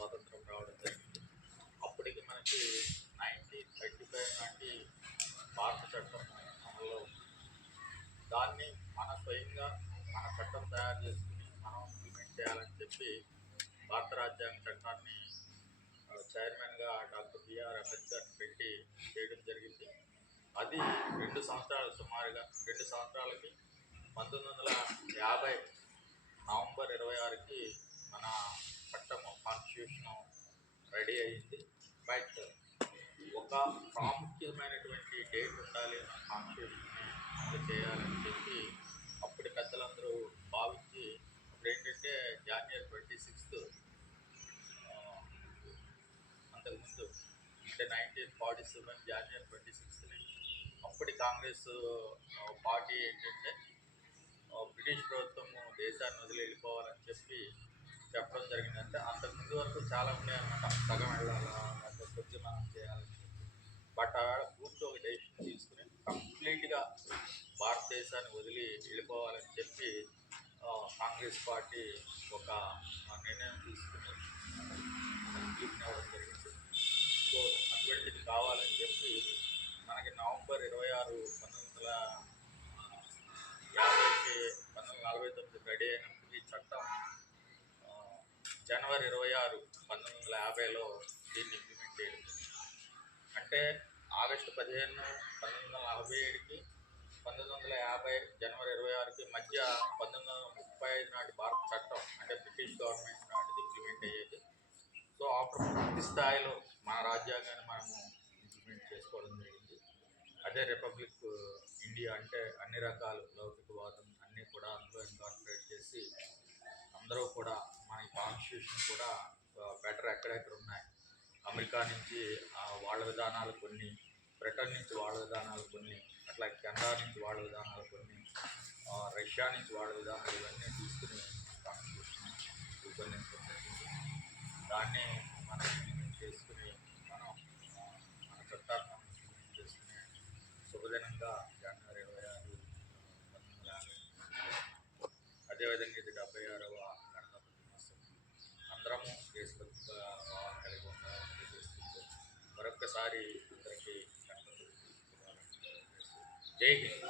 స్వాతంత్రం రావడం జరిగింది. అప్పటికి మనకి 1935 నాటి భారత చట్టం అమల్లో ఉంది. దాన్ని మన స్వయంగా మన చట్టం తయారు చేసుకుని మనం ఇంప్లిమెంట్ చేయాలని చెప్పి భారత రాజ్యాంగ చట్టాన్ని చైర్మన్గా డాక్టర్ బిఆర్ అంబేద్కర్ పెట్టి చేయడం జరిగింది. అది 2 సంవత్సరాలు, సుమారుగా 2 సంవత్సరాలకి 1950 నవంబర్ 26కి మన చట్టము కాన్స్టిట్యూషన్ రెడీ అయింది. బట్ ఒక ప్రాముఖ్యమైనటువంటి డేట్ ఉండాలి మన కాన్స్టిట్యూషన్ని అమలు చేయాలని చెప్పి అప్పటి పెద్దలందరూ భావించి అప్పుడు ఏంటంటే జనవరి 26 అంతకుముందు అంటే 1947 జనవరి 26ని అప్పటి కాంగ్రెస్ పార్టీ ఏంటంటే బ్రిటిష్ ప్రభుత్వము దేశాన్ని వదిలి వెళ్ళిపోవాలని చెప్పి చెప్పడం జరిగింది. అంటే అంతకుముందు వరకు చాలా ఉన్నాయన్నమాట, సగం వెళ్ళాలా లేకపోతే కొద్దిగా మనం చేయాలని చెప్పి. బట్ ఆడ పూర్తి ఒక డెసిషన్ తీసుకుని కంప్లీట్గా భారతదేశాన్ని వదిలి వెళ్ళిపోవాలని చెప్పి కాంగ్రెస్ పార్టీ ఒక నిర్ణయం తీసుకుని పిలుపునివ్వడం జరిగింది. సో అటువంటిది కావాలని చెప్పి మనకి నవంబర్ 26, 1949 రెడీ అయినప్పుడు ఈ చట్టం జనవరి 26, 1950లో దీన్ని ఇంప్లిమెంట్ చేయడం. అంటే ఆగస్టు 15, 1947కి 1950 జనవరి 26కి మధ్య 1935 నాటి భారత చట్టం అంటే బ్రిటిష్ గవర్నమెంట్ నాటిది ఇంప్లిమెంట్ అయ్యేది. సో అప్పుడు పూర్తి స్థాయిలో మన రాజ్యాంగాన్ని మనము ఇంప్లిమెంట్ చేసుకోవడం జరిగింది. అదే రిపబ్లిక్ ఇండియా అంటే అన్ని రకాల లౌకికవాదం అన్నీ కూడా అందులో ఇన్కార్పొరేట్ చేసి అందరూ కూడా మన కాన్స్టిట్యూషన్ కూడా బెటర్ ఎక్కడెక్కడ ఉన్నాయి. అమెరికా నుంచి వాళ్ళ విధానాలు కొన్ని, బ్రిటన్ నుంచి వాళ్ళ విధానాలు కొన్ని, అట్లా కెనడా నుంచి వాళ్ళ విధానాలు కొన్ని, రష్యా నుంచి వాళ్ళ విధానాలు ఇవన్నీ తీసుకుని కాన్స్టిట్యూషన్ రూపొందించడం జరిగింది. దాన్ని మనం ఇంప్లిమెంట్ చేసుకుని మన చట్టాన్ని ఇంప్లిమెంట్ చేసుకునే శుభదినంగా జనవరి 26, 1950. అదేవిధంగా ఇది 76వ గణతంత్ర దినోత్సవం. అందరము దేశభక్తిగా భావాలు కలిగి ఉండాలని తెలియజేస్తుంది. మరొక్కసారి అందరికీ గణతంత్ర దినోత్సవాలను జై హింద్.